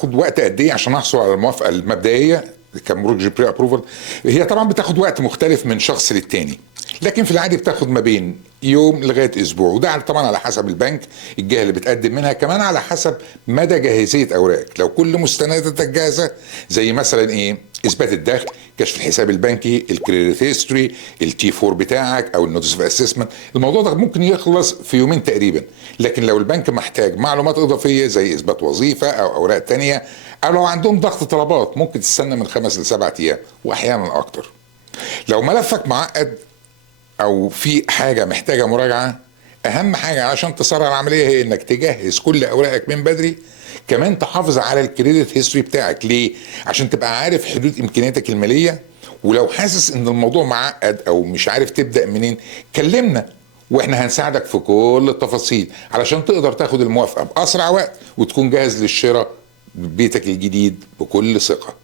بتاخد وقت قد ايه عشان احصل على الموافقه المبدئيه كمورجج بري ابروفال؟ هي طبعا بتاخد وقت مختلف من شخص للتاني، لكن في العادي بتاخد ما بين يوم لغايه اسبوع، وده طبعا على حسب البنك، الجهه اللي بتقدم منها، كمان على حسب مدى جاهزيه اوراقك. لو كل مستنداتك جاهزه، زي مثلا ايه، اثبات الدخل، كشف الحساب البنكي، الكريدت هيستوري، التي 4 بتاعك او النوتس اوف اسسمنت، الموضوع ده ممكن يخلص في يومين تقريبا. لكن لو البنك محتاج معلومات اضافيه زي اثبات وظيفه او اوراق تانية، او لو عندهم ضغط طلبات، ممكن تستنى من 5 ل7 ايام واحيانا اكتر. لو ملفك معقد او في حاجه محتاجه مراجعه، اهم حاجه عشان تسرع العمليه هي انك تجهز كل اوراقك من بدري. كمان تحافظ على الكريدت هيستوري بتاعك. ليه؟ عشان تبقى عارف حدود امكانياتك الماليه. ولو حاسس ان الموضوع معقد او مش عارف تبدا منين، كلمنا واحنا هنساعدك في كل التفاصيل علشان تقدر تاخد الموافقه باسرع وقت وتكون جاهز للشراء بيتك الجديد بكل ثقه.